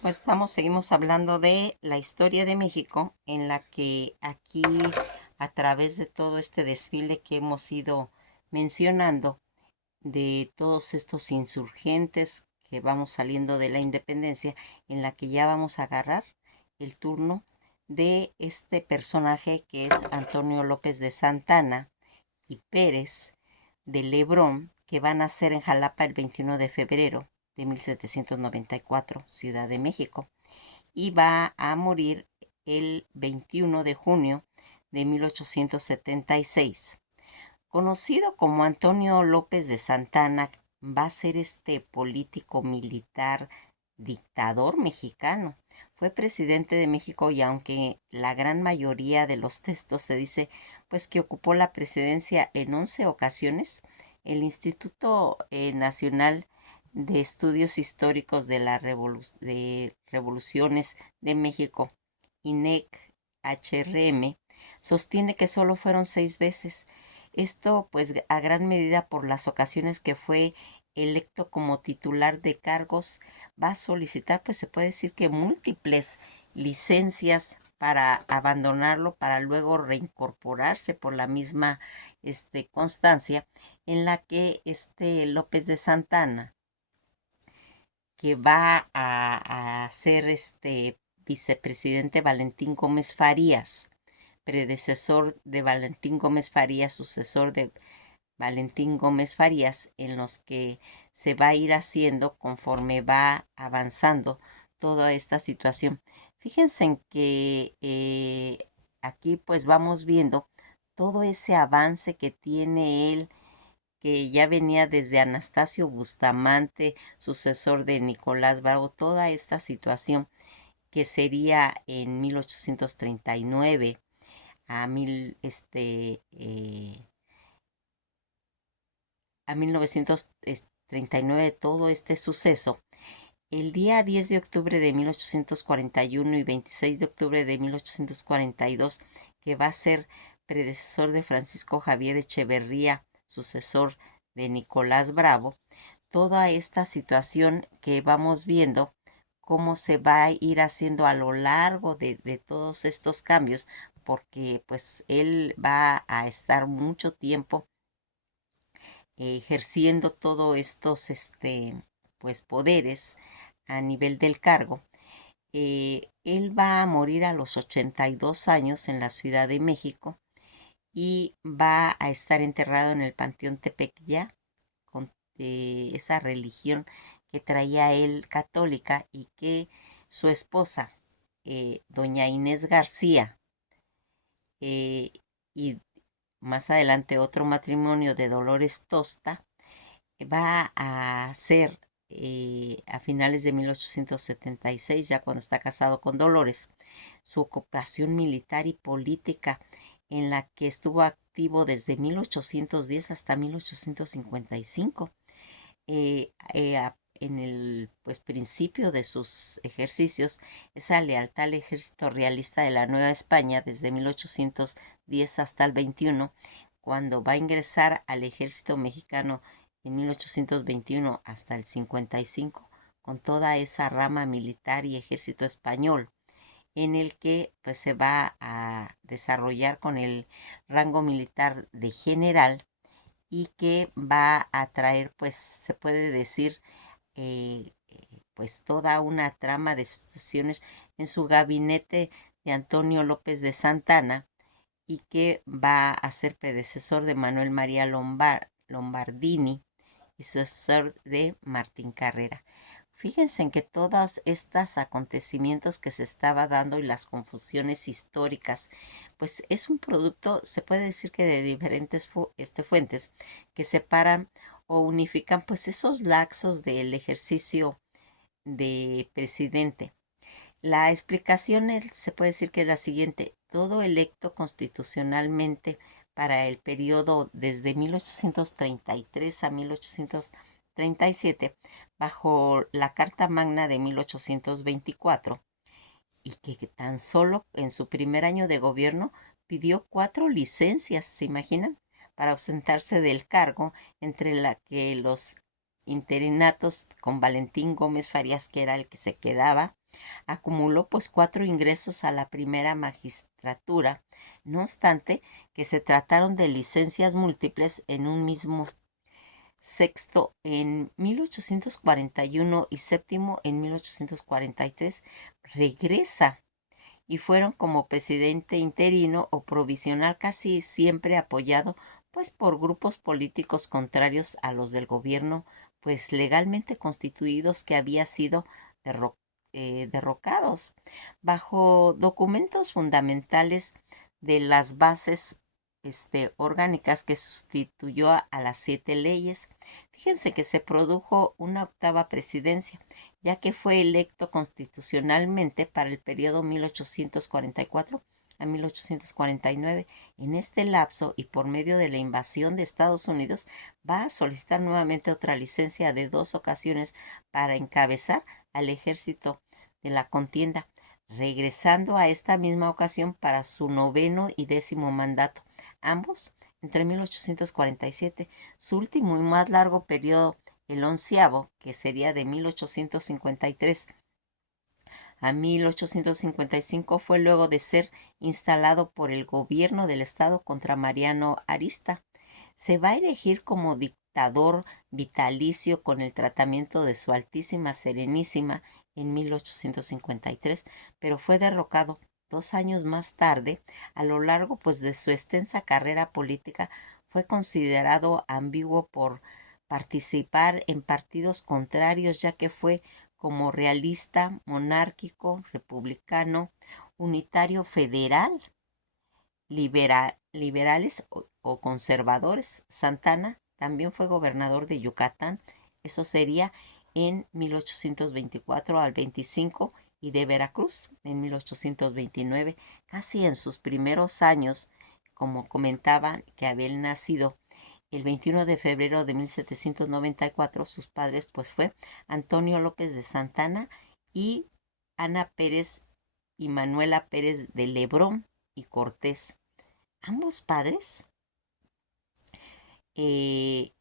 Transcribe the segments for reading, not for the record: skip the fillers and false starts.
Pues seguimos hablando de la historia de México, en la que aquí, a través de todo este desfile que hemos ido mencionando, de todos estos insurgentes que vamos saliendo de la independencia, en la que ya vamos a agarrar el turno de este personaje que es Antonio López de Santana y Pérez de Lebrón, que van a nacer en Jalapa el 21 de febrero de 1794, Ciudad de México, y va a morir el 21 de junio de 1876. Conocido como Antonio López de Santana, va a ser este político militar dictador mexicano. Fue presidente de México y aunque la gran mayoría de los textos se dice pues que ocupó la presidencia en 11 ocasiones, el Instituto Nacional de Estudios Históricos de de Revoluciones de México, INEC-HRM, sostiene que solo fueron 6 veces. Esto pues a gran medida por las ocasiones que fue electo como titular de cargos, va a solicitar, pues se puede decir que múltiples licencias para abandonarlo, para luego reincorporarse por la misma constancia en la que López de Santana, que va a ser vicepresidente Valentín Gómez Farías, predecesor de Valentín Gómez Farías, sucesor de Valentín Gómez Farías, en los que se va a ir haciendo conforme va avanzando toda esta situación. Fíjense en que aquí pues vamos viendo todo ese avance que tiene él, que ya venía desde Anastasio Bustamante, sucesor de Nicolás Bravo, toda esta situación que sería en 1839 a a 1939 todo este suceso. El día 10 de octubre de 1841 y 26 de octubre de 1842, que va a ser predecesor de Francisco Javier Echeverría, sucesor de Nicolás Bravo, toda esta situación que vamos viendo, cómo se va a ir haciendo a lo largo de todos estos cambios, porque pues él va a estar mucho tiempo ejerciendo todos estos pues poderes a nivel del cargo. Él va a morir a los 82 años en la Ciudad de México y va a estar enterrado en el Panteón Tepeyac, con esa religión que traía él católica, y que su esposa, doña Inés García, eh, y más adelante otro matrimonio de Dolores Tosta, va a ser a finales de 1876, ya cuando está casado con Dolores, su ocupación militar y política, en la que estuvo activo desde 1810 hasta 1855. En el pues, principio de sus ejercicios, esa lealtad al ejército realista de la Nueva España desde 1810 hasta el 21, cuando va a ingresar al ejército mexicano en 1821 hasta el 55, con toda esa rama militar y ejército español, en el que pues se va a desarrollar con el rango militar de general, y que va a traer, pues se puede decir, pues toda una trama de situaciones en su gabinete de Antonio López de Santana, y que va a ser predecesor de Manuel María Lombardini y sucesor de Martín Carrera. Fíjense en que todos estos acontecimientos que se estaba dando y las confusiones históricas, pues es un producto, se puede decir que de diferentes fuentes que separan o unifican pues esos laxos del ejercicio de presidente. La explicación se puede decir que es la siguiente: todo electo constitucionalmente para el periodo desde 1833 a 1837, bajo la Carta Magna de 1824, y que tan solo en su primer año de gobierno pidió 4 licencias, ¿se imaginan?, para ausentarse del cargo, entre la que los interinatos con Valentín Gómez Farías, que era el que se quedaba, Acumuló pues 4 ingresos a la primera magistratura, no obstante que se trataron de licencias múltiples en un mismo sexto en 1841 y séptimo en 1843. Regresa y fueron como presidente interino o provisional, casi siempre apoyado pues por grupos políticos contrarios a los del gobierno pues legalmente constituidos que había sido derro- derrocados bajo documentos fundamentales de las bases orgánicas que sustituyó a las 7 leyes. Fíjense que se produjo una octava presidencia, ya que fue electo constitucionalmente para el periodo 1844 a 1849. En este lapso y por medio de la invasión de Estados Unidos, va a solicitar nuevamente otra licencia de 2 ocasiones para encabezar al ejército de la contienda, regresando a esta misma ocasión para su noveno y 10º mandato, ambos entre 1847. Su último y más largo periodo, el 11º, que sería de 1853 a 1855, fue luego de ser instalado por el gobierno del estado contra Mariano Arista. Se va a elegir como dictador vitalicio con el tratamiento de su Altísima Serenísima en 1853, pero fue derrocado 2 años más tarde. A lo largo pues de su extensa carrera política fue considerado ambiguo por participar en partidos contrarios, ya que fue como realista, monárquico, republicano, unitario, federal, liberales o conservadores. Santana también fue gobernador de Yucatán, eso sería en 1824 al 25, y de Veracruz en 1829, casi en sus primeros años, como comentaban que había nacido el 21 de febrero de 1794. Sus padres pues fue Antonio López de Santana y Ana Pérez y Manuela Pérez de Lebrón y Cortés. Ambos padres eh,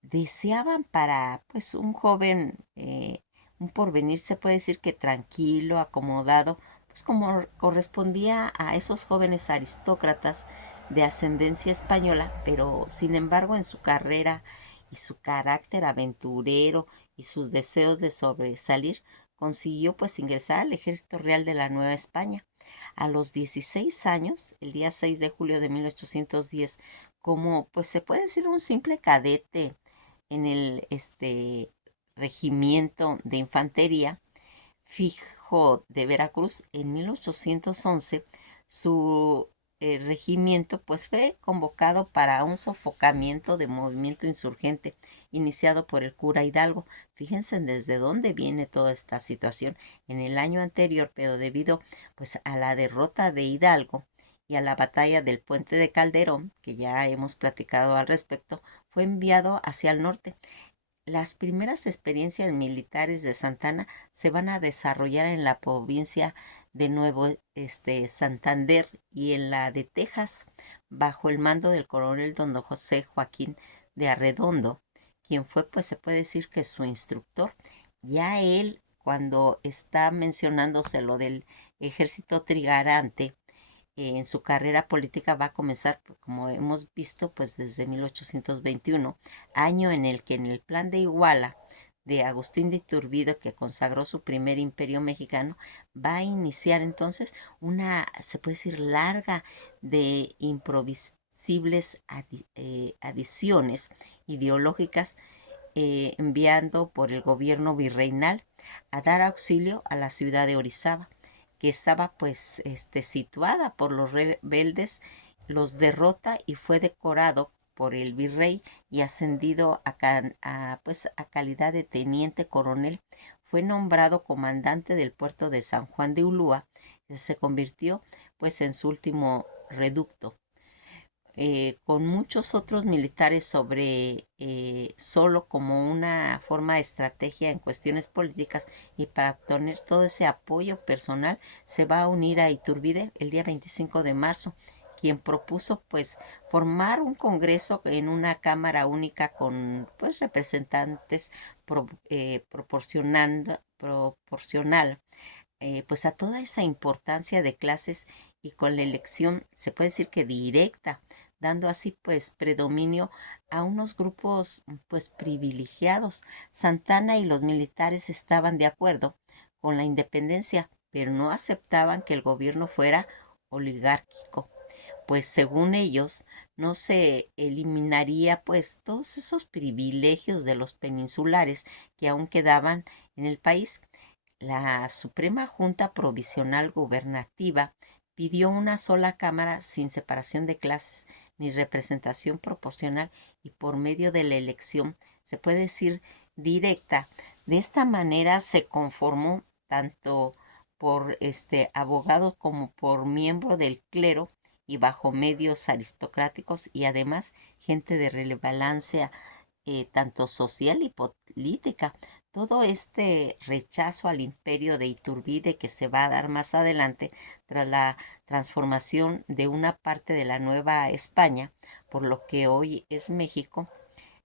deseaban para pues un joven, un porvenir, se puede decir que tranquilo, acomodado, pues como correspondía a esos jóvenes aristócratas de ascendencia española, pero sin embargo en su carrera y su carácter aventurero y sus deseos de sobresalir, consiguió pues ingresar al ejército real de la Nueva España. A los 16 años, el día 6 de julio de 1810, como pues se puede decir un simple cadete en el regimiento de infantería fijo de Veracruz en 1811. Su regimiento pues fue convocado para un sofocamiento de movimiento insurgente iniciado por el cura Hidalgo. Fíjense desde dónde viene toda esta situación. En el año anterior, pero debido pues a la derrota de Hidalgo y a la batalla del Puente de Calderón, que ya hemos platicado al respecto, fue enviado hacia el norte. Las primeras experiencias militares de Santana se van a desarrollar en la provincia de Nuevo Santander y en la de Texas, bajo el mando del coronel don José Joaquín de Arredondo, quien fue, pues se puede decir que su instructor. Ya él, cuando está mencionándose lo del ejército trigarante, en su carrera política va a comenzar, como hemos visto, pues desde 1821, año en el que en el Plan de Iguala de Agustín de Iturbide, que consagró su primer imperio mexicano, va a iniciar entonces una, se puede decir, larga de imprevisibles adiciones ideológicas, enviando por el gobierno virreinal a dar auxilio a la ciudad de Orizaba, que estaba pues situada por los rebeldes. Los derrota y fue decorado por el virrey y ascendido pues, a calidad de teniente coronel. Fue nombrado comandante del puerto de San Juan de Ulúa, que se convirtió pues en su último reducto. Con muchos otros militares solo como una forma de estrategia en cuestiones políticas, y para obtener todo ese apoyo personal se va a unir a Iturbide el día 25 de marzo, quien propuso pues formar un congreso en una cámara única con pues representantes proporcional pues a toda esa importancia de clases y con la elección, se puede decir que directa, dando así pues predominio a unos grupos pues privilegiados. Santana y los militares estaban de acuerdo con la independencia, pero no aceptaban que el gobierno fuera oligárquico, pues según ellos no se eliminaría pues todos esos privilegios de los peninsulares que aún quedaban en el país. La Suprema Junta Provisional Gubernativa pidió una sola Cámara sin separación de clases ni representación proporcional y por medio de la elección, se puede decir directa. De esta manera se conformó tanto por abogado como por miembro del clero y bajo medios aristocráticos y además gente de relevancia tanto social y política. Todo este rechazo al imperio de Iturbide que se va a dar más adelante tras la transformación de una parte de la Nueva España, por lo que hoy es México,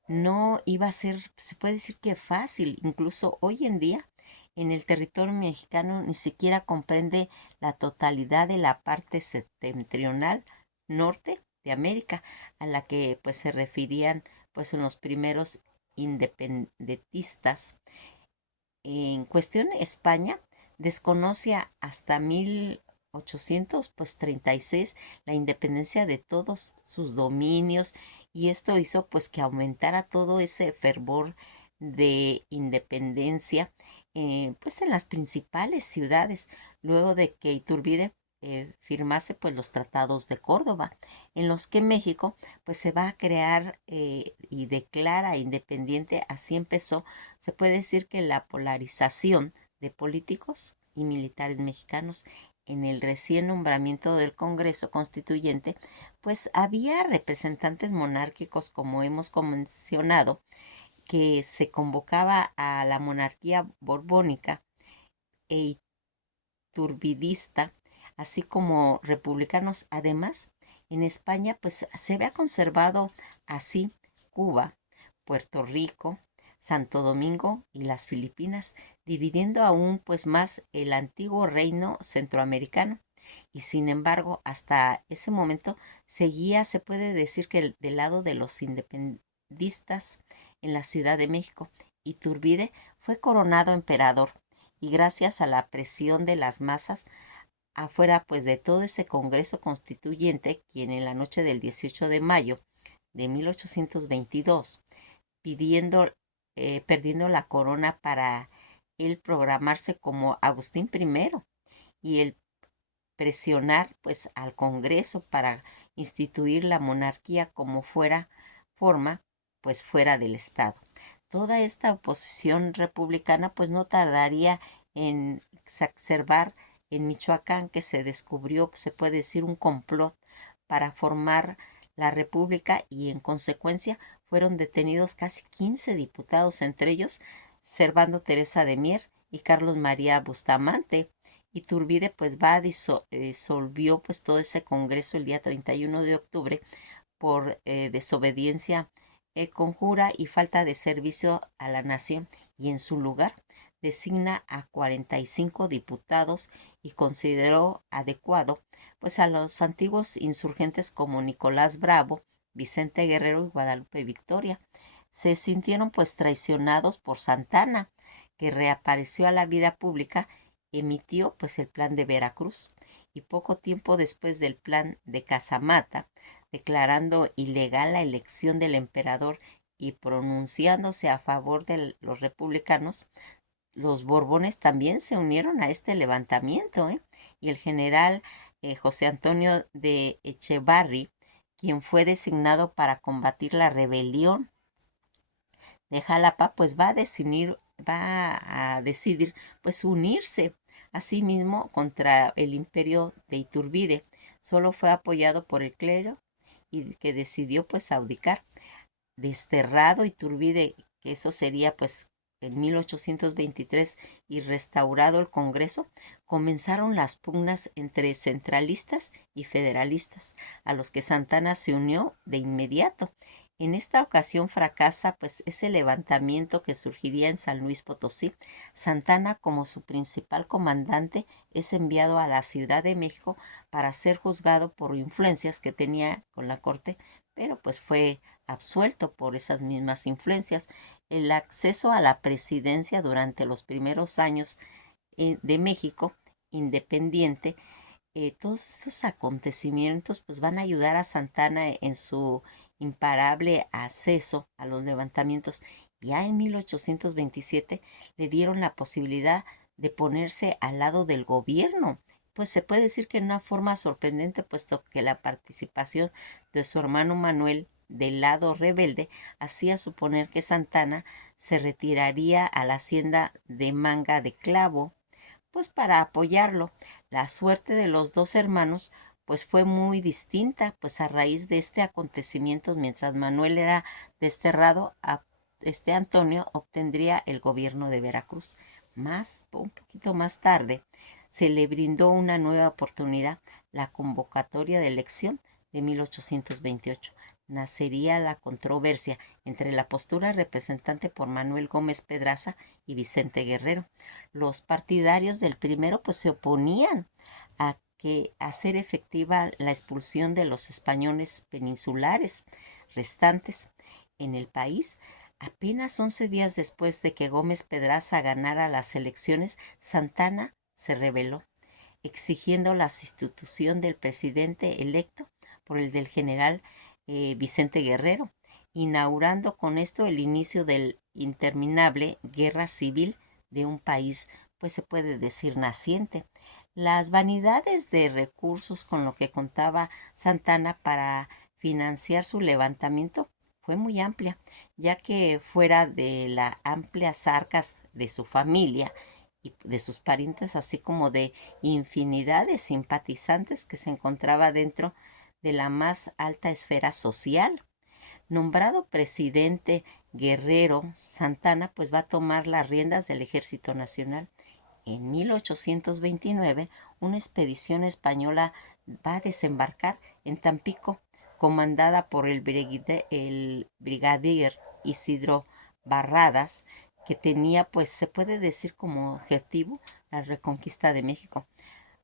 no iba a ser, se puede decir que fácil. Incluso hoy en día en el territorio mexicano ni siquiera comprende la totalidad de la parte septentrional norte de América, a la que pues se referían pues en los primeros independentistas. En cuestión España desconoce hasta 1836 la independencia de todos sus dominios, y esto hizo pues que aumentara todo ese fervor de independencia pues en las principales ciudades luego de que Iturbide firmase pues los tratados de Córdoba, en los que México pues se va a crear y declara independiente. Así empezó, se puede decir, que la polarización de políticos y militares mexicanos. En el recién nombramiento del Congreso Constituyente, pues había representantes monárquicos, como hemos mencionado, que se convocaba a la monarquía borbónica e iturbidista, así como republicanos. Además, en España pues se había conservado así Cuba, Puerto Rico, Santo Domingo y las Filipinas, dividiendo aún pues más el antiguo reino centroamericano. Y sin embargo, hasta ese momento seguía, se puede decir, que del lado de los independistas en la Ciudad de México. Iturbide fue coronado emperador y gracias a la presión de las masas afuera pues de todo ese Congreso Constituyente, quien en la noche del 18 de mayo de 1822, perdiendo la corona para él programarse como Agustín I, y el presionar pues al Congreso para instituir la monarquía como fuera forma pues fuera del Estado. Toda esta oposición republicana pues no tardaría en exacerbar en Michoacán, que se descubrió, se puede decir, un complot para formar la república, y en consecuencia fueron detenidos casi 15 diputados, entre ellos Servando Teresa de Mier y Carlos María Bustamante. Iturbide pues disolvió pues todo ese congreso el día 31 de octubre por desobediencia, conjura y falta de servicio a la nación, y en su lugar designa a 45 diputados y consideró adecuado pues a los antiguos insurgentes como Nicolás Bravo, Vicente Guerrero y Guadalupe Victoria. Se sintieron pues traicionados por Santana, que reapareció a la vida pública, emitió pues el plan de Veracruz, y poco tiempo después del plan de Casamata, declarando ilegal la elección del emperador y pronunciándose a favor de los republicanos, los Borbones también se unieron a este levantamiento, y el general José Antonio de Echevarri, quien fue designado para combatir la rebelión de Jalapa, pues va a decidir pues unirse a sí mismo contra el imperio de Iturbide. Solo fue apoyado por el clero, y que decidió pues abdicar. Desterrado Iturbide, que eso sería pues en 1823, y restaurado el Congreso, comenzaron las pugnas entre centralistas y federalistas, a los que Santana se unió de inmediato. En esta ocasión fracasa pues ese levantamiento que surgiría en San Luis Potosí. Santana, como su principal comandante, es enviado a la Ciudad de México para ser juzgado por influencias que tenía con la corte, pero pues fue absuelto por esas mismas influencias. El acceso a la presidencia durante los primeros años de México independiente, todos estos acontecimientos pues van a ayudar a Santana en su imparable acceso a los levantamientos. Ya en 1827 le dieron la posibilidad de ponerse al lado del gobierno. Pues se puede decir que en una forma sorprendente, puesto que la participación de su hermano Manuel del lado rebelde hacía suponer que Santana se retiraría a la hacienda de Manga de Clavo, pues para apoyarlo. La suerte de los dos hermanos pues fue muy distinta, pues a raíz de este acontecimiento, mientras Manuel era desterrado, Antonio obtendría el gobierno de Veracruz. Un poquito más tarde, se le brindó una nueva oportunidad, la convocatoria de elección de 1828. Nacería la controversia entre la postura representante por Manuel Gómez Pedraza y Vicente Guerrero. Los partidarios del primero pues se oponían a hacer efectiva la expulsión de los españoles peninsulares restantes en el país. Apenas 11 días después de que Gómez Pedraza ganara las elecciones, Santana se rebeló, exigiendo la sustitución del presidente electo por el del general Vicente Guerrero, inaugurando con esto el inicio del interminable guerra civil de un país, pues se puede decir naciente. Las vanidades de recursos con lo que contaba Santana para financiar su levantamiento fue muy amplia, ya que fuera de las amplias arcas de su familia y de sus parientes, así como de infinidad de simpatizantes que se encontraba dentro de la más alta esfera social. Nombrado presidente Guerrero, Santana pues va a tomar las riendas del Ejército Nacional. En 1829, una expedición española va a desembarcar en Tampico, comandada por el brigadier Isidro Barradas, que tenía, pues se puede decir como objetivo, la reconquista de México.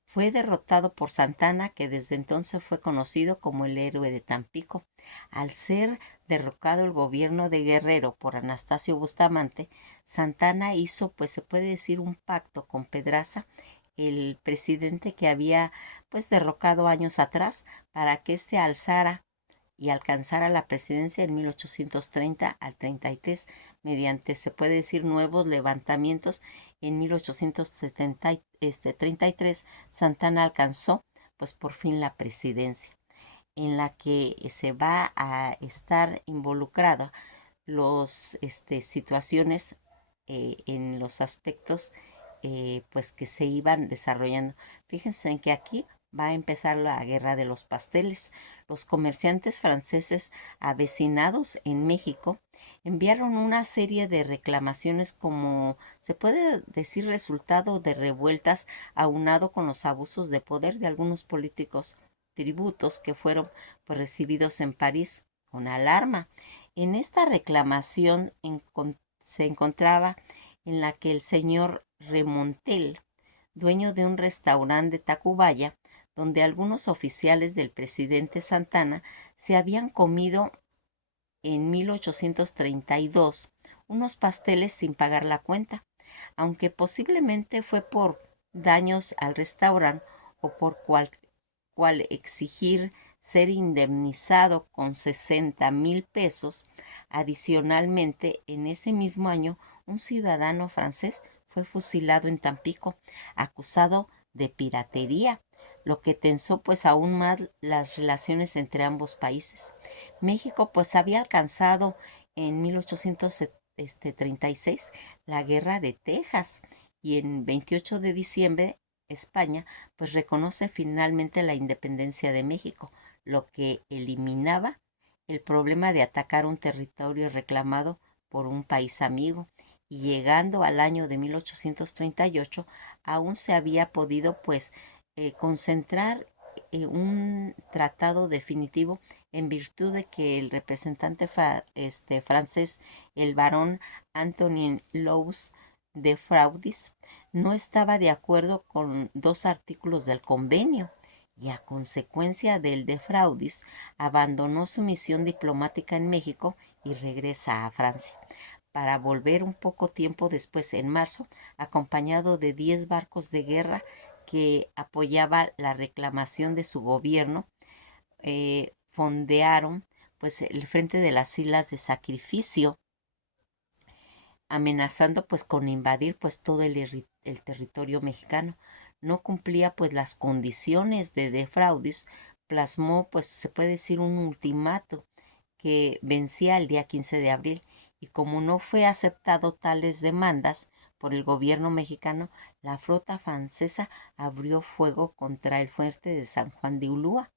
Fue derrotado por Santana, que desde entonces fue conocido como el héroe de Tampico. Al ser derrocado el gobierno de Guerrero por Anastasio Bustamante, Santana hizo, pues se puede decir, un pacto con Pedraza, el presidente que había pues derrocado años atrás, para que éste alzara y alcanzara la presidencia en 1830 al 33 mediante, se puede decir, nuevos levantamientos. En 1833 Santana alcanzó pues por fin la presidencia, en la que se va a estar involucrado los situaciones en los aspectos pues que se iban desarrollando. Fíjense en que aquí va a empezar la guerra de los pasteles. Los comerciantes franceses avecinados en México enviaron una serie de reclamaciones, como se puede decir resultado de revueltas aunado con los abusos de poder de algunos políticos tributos que fueron pues, recibidos en París con alarma. En esta reclamación se encontraba en la que el señor Remontel, dueño de un restaurante de Tacubaya, donde algunos oficiales del presidente Santana se habían comido en 1832 unos pasteles sin pagar la cuenta, aunque posiblemente fue por daños al restaurante o por cual exigir ser indemnizado con 60,000 pesos. Adicionalmente, en ese mismo año, un ciudadano francés fue fusilado en Tampico, acusado de piratería, lo que tensó pues aún más las relaciones entre ambos países. México pues había alcanzado en 1836 la guerra de Texas, y en 28 de diciembre España pues reconoce finalmente la independencia de México, lo que eliminaba el problema de atacar un territorio reclamado por un país amigo. Y llegando al año de 1838 aún se había podido pues concentrar un tratado definitivo en virtud de que el representante francés, el barón Antonin Lous de Fraudis, no estaba de acuerdo con dos artículos del convenio y a consecuencia del de Fraudis abandonó su misión diplomática en México y regresa a Francia para volver un poco tiempo después, en marzo, acompañado de 10 barcos de guerra que apoyaba la reclamación de su gobierno. Fondearon pues el frente de las Islas de Sacrificio, amenazando pues con invadir pues todo el territorio mexicano. No cumplía pues las condiciones de defraudis, plasmó pues se puede decir un ultimato que vencía el día 15 de abril y como no fue aceptado tales demandas por el gobierno mexicano, la flota francesa abrió fuego contra el fuerte de San Juan de Ulúa,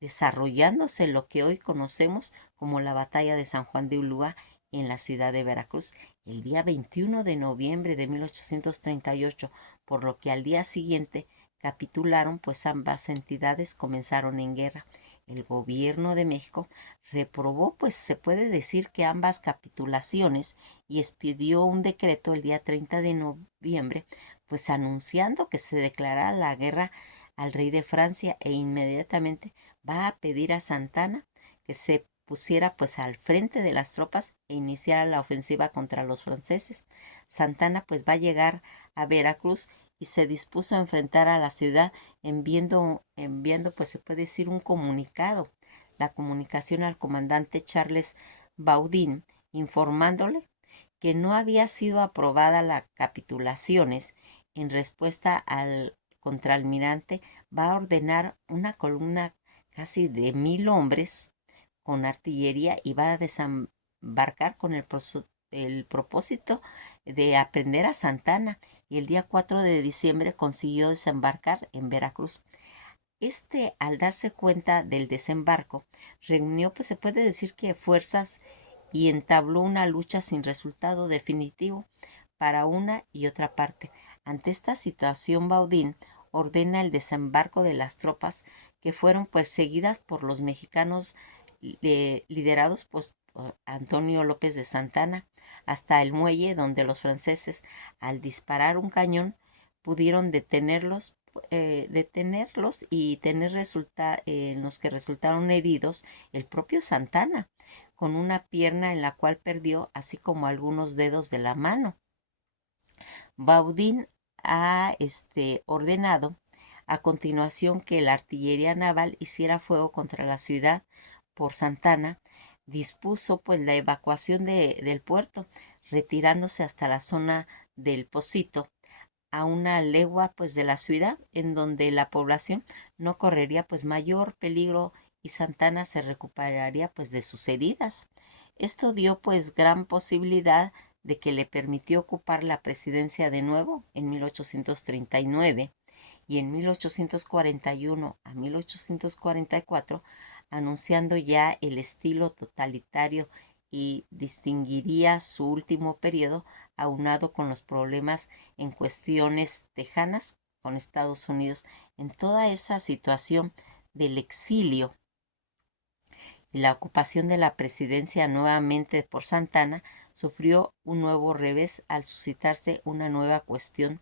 desarrollándose lo que hoy conocemos como la Batalla de San Juan de Ulúa en la ciudad de Veracruz el día 21 de noviembre de 1838, por lo que al día siguiente capitularon, pues ambas entidades comenzaron en guerra. El gobierno de México reprobó, pues se puede decir que ambas capitulaciones y expidió un decreto el día 30 de noviembre, pues anunciando que se declarara la guerra al rey de Francia e inmediatamente va a pedir a Santana que se pusiera pues al frente de las tropas e iniciara la ofensiva contra los franceses. Santana pues va a llegar a Veracruz y se dispuso a enfrentar a la ciudad enviando pues se puede decir un comunicado, la comunicación al comandante Charles Baudin, informándole que no había sido aprobada las capitulaciones. En respuesta al contraalmirante va a ordenar una columna casi de 1000 hombres con artillería y va a desembarcar con el propósito de aprender a Santana y el día 4 de diciembre consiguió desembarcar en Veracruz. Al darse cuenta del desembarco, reunió, pues se puede decir que fuerzas y entabló una lucha sin resultado definitivo para una y otra parte. Ante esta situación, Baudin ordena el desembarco de las tropas que fueron perseguidas por los mexicanos liderados por Antonio López de Santana hasta el muelle donde los franceses al disparar un cañón pudieron detenerlos y tener en los que resultaron heridos el propio Santana, con una pierna en la cual perdió, así como algunos dedos de la mano. Baudin ha ordenado a continuación que la artillería naval hiciera fuego contra la ciudad por Santana, dispuso pues la evacuación del puerto, retirándose hasta la zona del Pocito, a una legua pues de la ciudad, en donde la población no correría pues mayor peligro y Santana se recuperaría pues de sus heridas. Esto dio pues gran posibilidad de que le permitió ocupar la presidencia de nuevo en 1839 y en 1841 a 1844, anunciando ya el estilo totalitario y distinguiría su último periodo aunado con los problemas en cuestiones tejanas con Estados Unidos. En toda esa situación del exilio y la ocupación de la presidencia nuevamente por Santana, sufrió un nuevo revés al suscitarse una nueva cuestión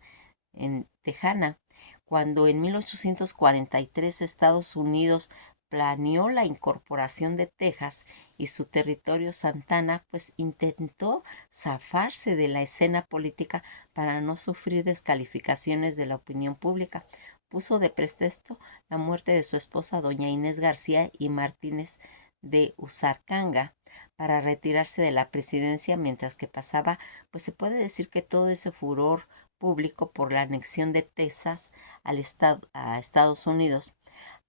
en tejana, cuando en 1843 Estados Unidos planeó la incorporación de Texas y su territorio. Santana pues intentó zafarse de la escena política para no sufrir descalificaciones de la opinión pública. Puso de pretexto la muerte de su esposa doña Inés García y Martínez de Usarcanga para retirarse de la presidencia, mientras que pasaba, pues se puede decir que todo ese furor público por la anexión de Texas a Estados Unidos.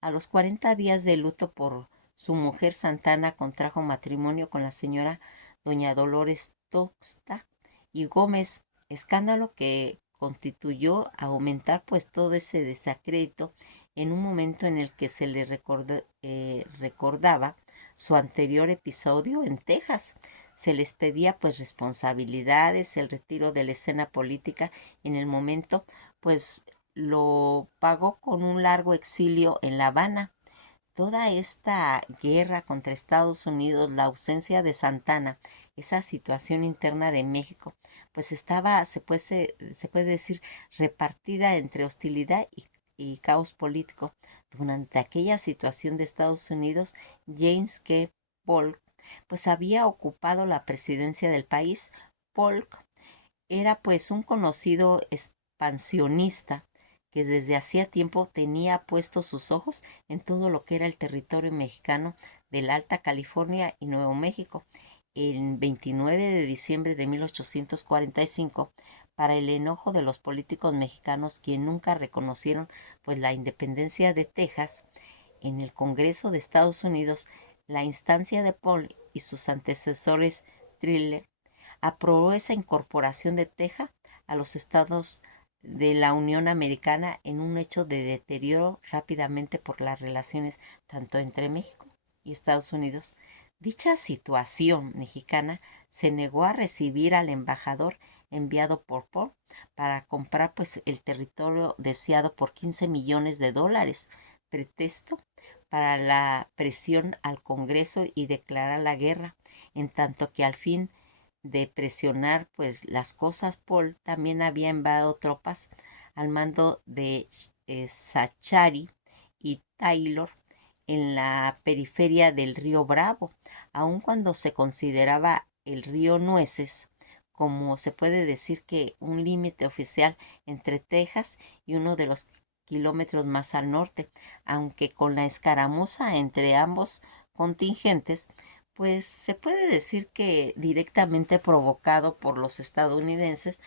A los 40 días de luto por su mujer, Santana contrajo matrimonio con la señora doña Dolores Toxta y Gómez, escándalo que constituyó a aumentar pues todo ese desacrédito en un momento en el que se le recordaba su anterior episodio en Texas. Se les pedía pues responsabilidades, el retiro de la escena política en el momento pues lo pagó con un largo exilio en La Habana. Toda esta guerra contra Estados Unidos, la ausencia de Santana, esa situación interna de México, pues estaba, se puede decir, repartida entre hostilidad y caos político. Durante aquella situación de Estados Unidos, James K. Polk, pues había ocupado la presidencia del país. Polk era pues un conocido expansionista que desde hacía tiempo tenía puestos sus ojos en todo lo que era el territorio mexicano de la Alta California y Nuevo México. El 29 de diciembre de 1845, para el enojo de los políticos mexicanos quienes nunca reconocieron pues la independencia de Texas, en el Congreso de Estados Unidos, la instancia de Paul y sus antecesores Thriller aprobó esa incorporación de Texas a los estados de la Unión Americana en un hecho de deterioro rápidamente por las relaciones tanto entre México y Estados Unidos. Dicha situación mexicana se negó a recibir al embajador enviado por Paul para comprar pues el territorio deseado por 15 millones de dólares, pretexto para la presión al Congreso y declarar la guerra, en tanto que al fin de presionar pues las cosas, Paul también había enviado tropas al mando de Zachary y Taylor en la periferia del río Bravo, aun cuando se consideraba el río Nueces como se puede decir que un límite oficial entre Texas y uno de los kilómetros más al norte, aunque con la escaramuza entre ambos contingentes, pues se puede decir que directamente provocado por los estadounidenses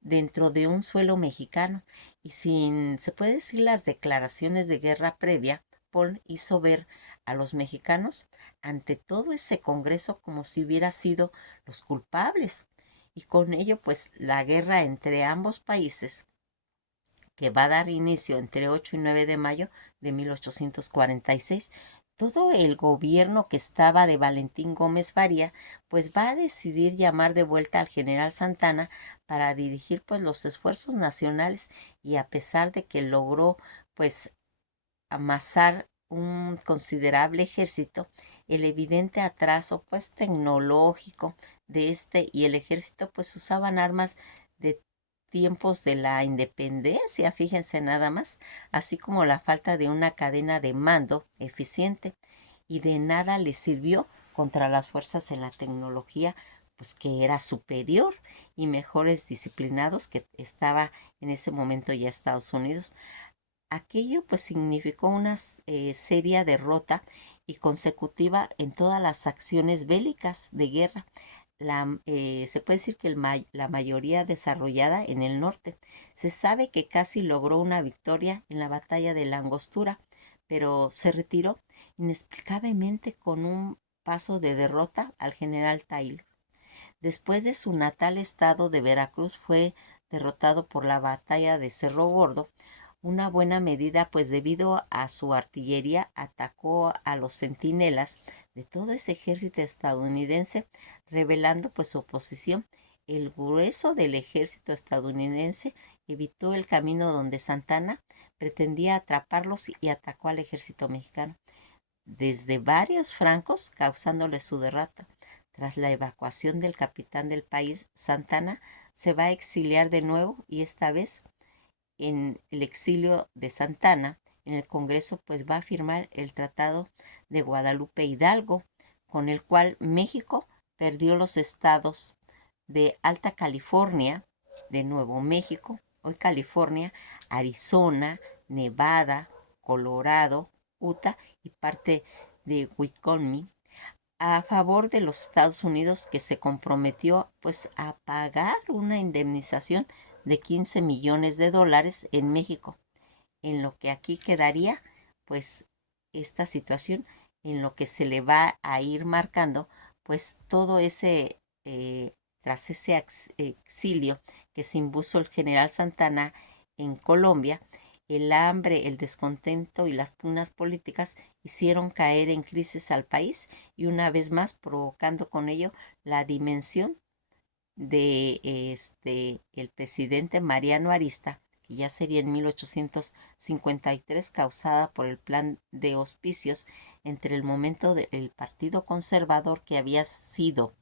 dentro de un suelo mexicano y sin, se puede decir, las declaraciones de guerra previa, Paul hizo ver a los mexicanos ante todo ese Congreso como si hubiera sido los culpables y con ello pues la guerra entre ambos países que va a dar inicio entre 8 y 9 de mayo de 1846. Todo el gobierno que estaba de Valentín Gómez Faría, pues va a decidir llamar de vuelta al general Santana para dirigir pues los esfuerzos nacionales y a pesar de que logró pues amasar un considerable ejército, el evidente atraso pues tecnológico de este y el ejército pues usaban armas de tiempos de la independencia, fíjense nada más, así como la falta de una cadena de mando eficiente y de nada le sirvió contra las fuerzas en la tecnología pues que era superior y mejores disciplinados que estaba en ese momento ya Estados Unidos. Aquello pues significó una seria derrota y consecutiva en todas las acciones bélicas de guerra. Se puede decir que la mayoría desarrollada en el norte. Se sabe que casi logró una victoria en la batalla de la Angostura, pero se retiró inexplicablemente con un paso de derrota al general Taylor. Después de su natal estado de Veracruz fue derrotado por la batalla de Cerro Gordo, una buena medida, pues debido a su artillería atacó a los centinelas de todo ese ejército estadounidense, revelando pues su oposición. El grueso del ejército estadounidense evitó el camino donde Santana pretendía atraparlos y atacó al ejército mexicano desde varios francos, causándole su derrota. Tras la evacuación del capitán del país, Santana se va a exiliar de nuevo y esta vez en el exilio de Santana, en el Congreso, pues va a firmar el Tratado de Guadalupe Hidalgo, con el cual México perdió los estados de Alta California, de Nuevo México, hoy California, Arizona, Nevada, Colorado, Utah y parte de Wyoming a favor de los Estados Unidos que se comprometió pues a pagar una indemnización de 15 millones de dólares en México, en lo que aquí quedaría pues esta situación, en lo que se le va a ir marcando pues todo ese, tras ese exilio que se impuso el general Santana en Colombia, el hambre, el descontento y las pugnas políticas hicieron caer en crisis al país y una vez más provocando con ello la dimensión de el presidente Mariano Arista que ya sería en 1853, causada por el plan de auspicios entre el momento del Partido Conservador, que había sido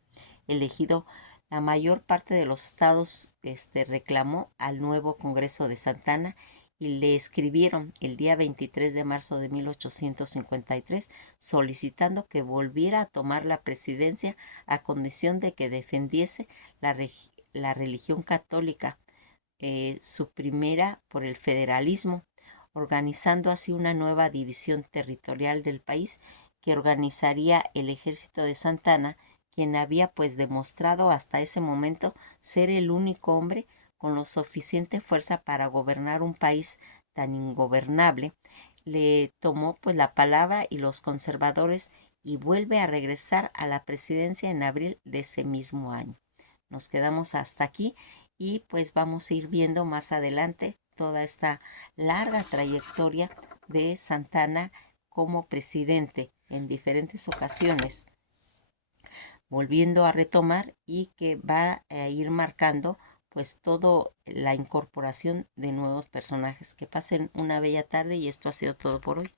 elegido. La mayor parte de los estados reclamó al nuevo Congreso de Santana y le escribieron el día 23 de marzo de 1853 solicitando que volviera a tomar la presidencia a condición de que defendiese la religión católica, suprimida por el federalismo, organizando así una nueva división territorial del país que organizaría el ejército de Santana, quien había pues demostrado hasta ese momento ser el único hombre con lo suficiente fuerza para gobernar un país tan ingobernable. Le tomó pues la palabra y los conservadores y vuelve a regresar a la presidencia en abril de ese mismo año. Nos quedamos hasta aquí y pues vamos a ir viendo más adelante toda esta larga trayectoria de Santana como presidente en diferentes ocasiones, volviendo a retomar y que va a ir marcando pues todo la incorporación de nuevos personajes. Que pasen una bella tarde y esto ha sido todo por hoy.